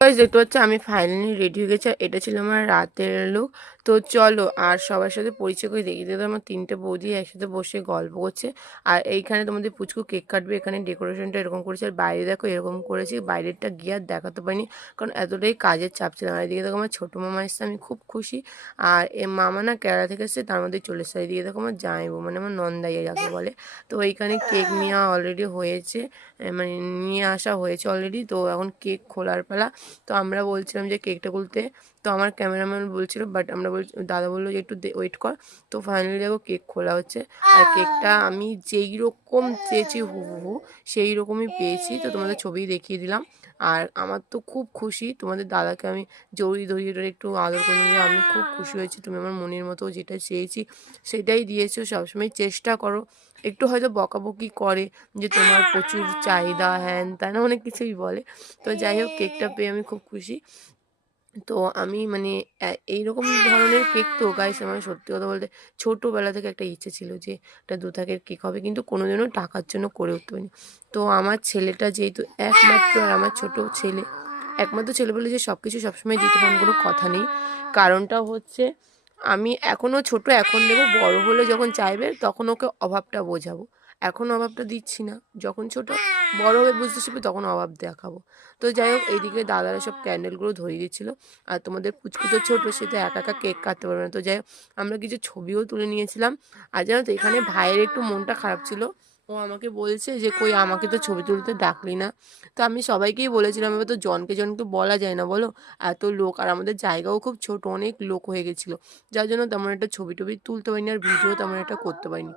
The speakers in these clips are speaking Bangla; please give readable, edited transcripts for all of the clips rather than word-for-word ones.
গাইস দেখতে পাচ্ছ আমি ফাইনালি রেডি হয়ে গেছি। এটা ছিল আমার রাতের লুক। তো চলো আর সবার সাথে পরিচয় করে দেখি। দেখো আমার তিনটে বৌদি একসাথে বসে গল্প করছে। আর এইখানে তোমাদের পুচকু কেক কাটবে। এখানে ডেকোরেশনটা এরকম করেছে, আর বাইরে দেখো এরকম করেছি। বাইরেরটা গিয়ে আর দেখাতে পারিনি, কারণ এতটাই কাজের চাপ ছিল। আর এদিকে দেখো আমার ছোটো মামা এসছে, আমি খুব খুশি। আর এ মামা না কেরালা থেকে এসছে, তার মধ্যে চলে এসছে। এদিকে দেখো আমার জামাইবু, মানে আমার নন্দাইয়া যাকে বলে। তো এইখানে কেক নেওয়া অলরেডি হয়েছে, মানে নিয়ে আসা হয়েছে অলরেডি। তো এখন কেক খোলার পালা। তো আমরা বলছিলাম যে কেকটা খুলতে, তো আমার ক্যামেরাম্যান বলছিল, বাট আমরা দাদা বললো যে একটু ওয়েট কর। তো ফাইনালি দেখো কেক খোলা হচ্ছে। আর কেকটা আমি যেই রকম চেয়েছি হুবহু সেই রকমই পেয়েছি। তো তোমাদের ছবি দেখিয়ে দিলাম। আর আমার তো খুব খুশি, তোমাদের দাদাকে আমি জড়িয়ে ধরিয়ে ধরে একটু আদর করে নিয়ে আমি খুব খুশি হয়েছি। তুমি আমার মনের মতো যেটা চেয়েছি সেটাই দিয়েছো। সবসময় চেষ্টা করো, একটু হয়তো বকাবকি করে যে তোমার প্রচুর চাহিদা, হ্যান ত্যান অনেক কিছুই বলে। তো যাই হোক, কেকটা পেয়ে আমি খুব খুশি। তো আমি মানে এইরকম ধরনের কেক তো গাইস আমার সত্যি কথা বলতে ছোটোবেলা থেকে একটা ইচ্ছে ছিল যে একটা দুথাকের কেক হবে, কিন্তু কোনোদিনও টাকার জন্য করে উঠতে পারিনি। তো আমার ছেলেটা যেহেতু একমাত্র, আর আমার ছোট ছেলে একমাত্র ছেলে বলে যে সব কিছু সবসময় দিতে পারেন কোনো কথা নেই। কারণটা হচ্ছে আমি এখনও ছোট, এখন দেবো, বড় হলে যখন চাইবে তখন ওকে অভাবটা বোঝাবো। এখন অভাবটা দিচ্ছি না, যখন ছোট বড় হয়ে বুঝতে শিখবে তখন অভাব দেখাবো। তো যাই হোক, এইদিকে দাদারা সব ক্যান্ডেলগুলো ধরিয়ে দিচ্ছিলো। আর তোমাদের পুচকু তো ছোটো, সে তো একা একা কেক কাটতে পারবে না। তো যাই হোক, আমরা কিছু ছবিও তুলে নিয়েছিলাম। আর জানো তো এখানে ভাইয়ের একটু মনটা খারাপ ছিল। ও আমাকে বলছে যে কই আমাকে তো ছবি তুলতে ডাকলি না। তো আমি সবাইকেই বলেছিলাম, এবার তো জনকে জনকে বলা যায় না বলো, এত লোক, আর আমাদের জায়গাও খুব ছোট, অনেক লোক হয়ে গেছিলো। যার জন্য তেমন একটা ছবি টবি তুলতে পারিনি, আর ভিডিও তেমন একটা করতে পারিনি।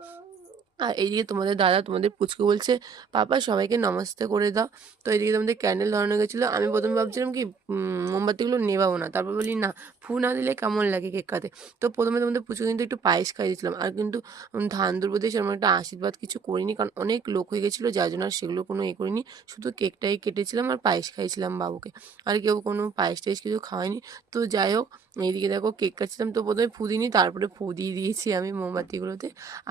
আর এইদিকে তোমাদের দাদা তোমাদের পুচকু বলছে পাপা সবাইকে নমস্তে করে দাও। তো এইদিকে তোমাদের ক্যান্ডেল ধরানো গেছিলো। আমি প্রথমে ভাবছিলাম কি মোমবাতিগুলো নেবাবো না, তারপর বলি না, ফু না দিলে কেমন লাগে কেক কাটে। তো প্রথমে তোমাদের পুচকু কিন্তু একটু পায়েস খাইয়ে দিয়েছিলাম। আর কিন্তু ধান দুর্বতে সেরকম একটা আশীর্বাদ কিছু করিনি, কারণ অনেক লোক হয়ে গেছিলো, যার জন্য আর সেগুলো কোনো করিনি। শুধু কেকটাই কেটেছিলাম আর পায়েস খাইয়েছিলাম বাবুকে। আর কেউ কোনো পায়েস টায়েস কিছু খাওয়ায়নি। তো যাই হোক, এইদিকে দেখো কেক কাটছিলাম, তো প্রথমে ফু দিইনি, তারপরে ফু দিয়ে দিয়েছি আমি মোমবাতিগুলোতে।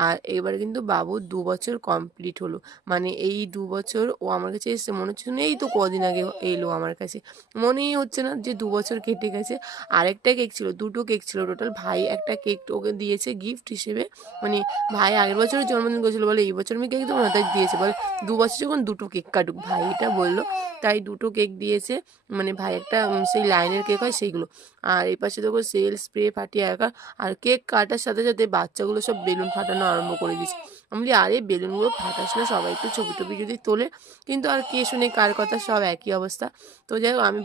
আর এবার কিন্তু বাবুর 2 বছর কমপ্লিট হলো। মানে এই 2 বছর ও আমার কাছে এসছে, মনে হচ্ছে না এই তো কদিন আগে এলো আমার কাছে। মনেই হচ্ছে না যে 2 বছর কেটে গেছে। আরেকটা কেক ছিল, দুটো কেক ছিল টোটাল। ভাই একটা কেক ওকে দিয়েছে গিফট হিসেবে। মানে ভাই আগের বছরের জন্মদিন করেছিল, বলে এই বছর আমি কেক দেবো না, তাই দিয়েছে। বলে 2 বছর যখন দুটো কেক কাটুক, ভাই এটা বললো। তাই দুটো কেক দিয়েছে। মানে ভাই একটা সেই লাইনের কেক হয় সেইগুলো। আর এই পাশে দেখো সেল স্প্রে ফাটিয়ে একা। আর কেক কাটার সাথে সাথে বাচ্চাগুলো সব বেলুন ফাটানো আরম্ভ করে দিয়েছে। আমি বলি আরে বেলুনগুলো ফাটাস না, সবাই একটু ছবি টবি যদি তোলে। কিন্তু আর কে শুনে কার কথা, সব একই অবস্থা। তো যাই হোক আমি